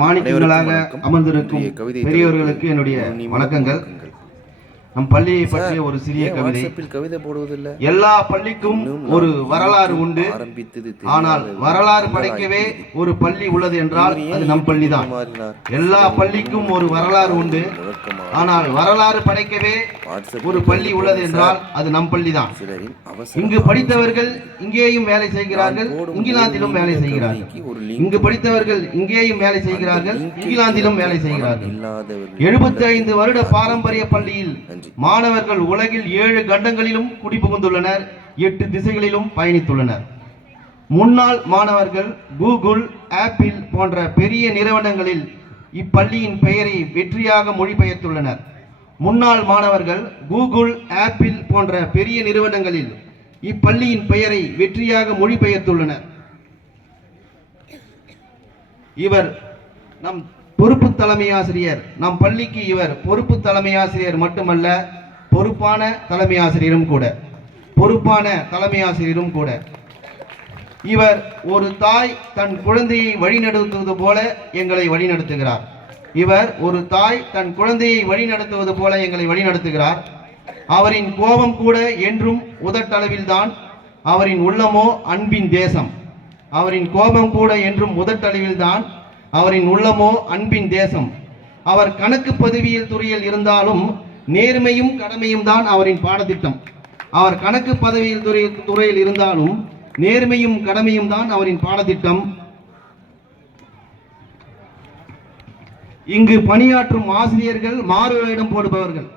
மாணிக்கங்களாக. அமர்ந்திருக்கும் பெரியவர்களுக்கு என்னுடைய வணக்கங்கள் நம் பள்ளியை பற்றிய ஒரு சிறிய கவிதை. கவிதை போடுவதில்லை? எல்லா பள்ளிக்கும் ஒரு வரலாறு உண்டு. ஆனால் வரலாறு படைக்கவே ஒரு பள்ளி உள்ளது என்றால் அது நம் பள்ளிதான். மாறினார்? எல்லா பள்ளிக்கும் ஒரு வரலாறு உண்டு. ஆனால் வரலாறு படைக்கவே ஒரு பள்ளி உள்ளது என்றால் அது நம் பள்ளிதான். சிலரின் அவசர இங்கு படித்தவர்கள் இங்கேயும் வேலை செய்கிறார்கள் இங்கிலாந்திலும் வேலை செய்கிறார்கள். இங்கு படித்தவர்கள் இங்கேயும் வேலை செய்கிறார்கள் இங்கிலாந்திலும் வேலை செய்கிறார்கள். எழுபத்தி ஐந்து வருட பாரம்பரிய பள்ளியில் மாணவர்கள் உலகில் ஏழு கண்டங்களிலும் குடிபுகுந்துள்ளனர் எட்டு திசைகளிலும் பயணித்துள்ளனர். முன்னாள் மாணவர்கள் கூகுள் ஆப்பிள் போன்ற பெரிய நிறுவனங்களில் இப்பள்ளியின் பெயரை வெற்றியாக மொழிபெயர்த்துள்ளனர். முன்னாள் மாணவர்கள் கூகுள் ஆப்பிள் போன்ற பெரிய நிறுவனங்களில் இப்பள்ளியின் பெயரை வெற்றியாக மொழிபெயர்த்துள்ளனர். இவர் நம் தலைமை ஆசிரியர். நம் பள்ளிக்கு இவர் பொறுப்பு தலைமை ஆசிரியர் மட்டுமல்ல பொறுப்பான தலைமை ஆசிரியரும் கூட. பொறுப்பான தலைமை ஆசிரியரும் கூட. இவர் ஒரு தாய் தன் குழந்தையை வழிநடத்துவது போல எங்களை வழிநடத்துகிறார். இவர் ஒரு தாய் தன் குழந்தையை வழிநடத்துவது போல எங்களை வழிநடத்துகிறார். அவரின் கோபம் கூட என்றும் உதட்டளவில்தான் அவரின் உள்ளமோ அன்பின் தேசம். அவரின் கோபம் கூட என்றும் உதட்டளவில்தான் அவரின் உள்ளமோ அன்பின் தேசம். அவர் கணக்கு பதவியில் துறையில் இருந்தாலும் நேர்மையும் கடமையும் தான் அவரின் பாடத்திட்டம். அவர் கணக்கு பதவியில் துறை துறையில் இருந்தாலும் நேர்மையும் கடமையும் தான் அவரின் பாடத்திட்டம். இங்கு பணியாற்றும் ஆசிரியர்கள் மாறு வேடம் போடுபவர்கள்.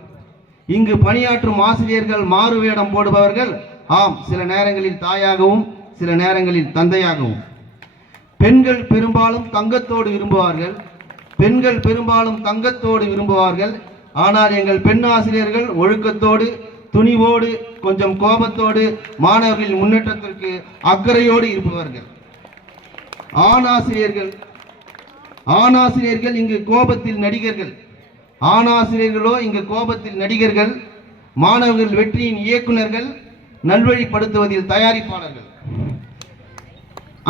இங்கு பணியாற்றும் ஆசிரியர்கள் மாறு வேடம் போடுபவர்கள் ஆம் சில நேரங்களில் தாயாகவும் சில நேரங்களில் தந்தையாகவும். பெண்கள் பெரும்பாலும் தங்கத்தோடு விரும்புவார்கள். பெண்கள் பெரும்பாலும் தங்கத்தோடு விரும்புவார்கள். ஆனால் எங்கள் பெண் ஆசிரியர்கள் ஒழுக்கத்தோடு துணிவோடு கொஞ்சம் கோபத்தோடு மாணவர்களின் முன்னேற்றத்திற்கு அக்கறையோடு இருப்பவர்கள். ஆண் ஆசிரியர்கள் ஆண் ஆசிரியர்கள் இங்கு கோபத்தில் நடிகர்கள். ஆண் ஆசிரியர்களோ இங்கு கோபத்தில் நடிகர்கள் மாணவர்கள் வெற்றியின் இயக்குனர்கள் நல்வழிப்படுத்துவதில் தயாரிப்பாளர்கள்.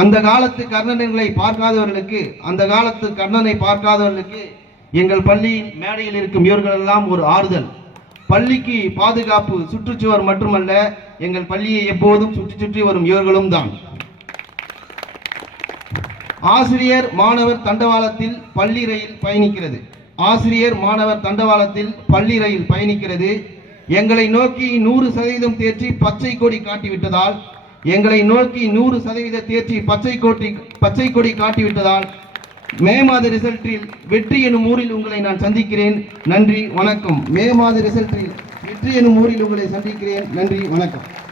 அந்த காலத்து கர்ணன்களை பார்க்காதவர்களுக்கு அந்த காலத்து கர்ணனை பார்க்காதவர்களுக்கு எங்கள் பள்ளியின் மேடையில் இருக்கும் இவர்கள் எல்லாம் ஒரு ஆறுதல். பள்ளிக்கு பாதுகாப்பு சுற்றுச்சுவர் மட்டுமல்ல எங்கள் பள்ளியை எப்போதும் சுற்றி சுற்றி வரும் இவர்களும் தான். ஆசிரியர் மாணவர் தண்டவாளத்தில் பள்ளி ரயில் பயணிக்கிறது. ஆசிரியர் மாணவர் தண்டவாளத்தில் பள்ளி ரயில் பயணிக்கிறது. எங்களை நோக்கி நூறு சதவீதம் தேர்ச்சி பச்சை கொடி காட்டிவிட்டதால் எங்களை நோக்கி நூறு சதவீத தேர்ச்சி பச்சை கோட்டி பச்சை கொடி காட்டிவிட்டதால் மே மாத ரிசல்ட்டில் வெற்றி எனும் ஊரில் உங்களை நான் சந்திக்கிறேன். நன்றி வணக்கம். மே மாத ரிசல்ட்டில் வெற்றி எனும் ஊரில் உங்களை சந்திக்கிறேன். நன்றி வணக்கம்.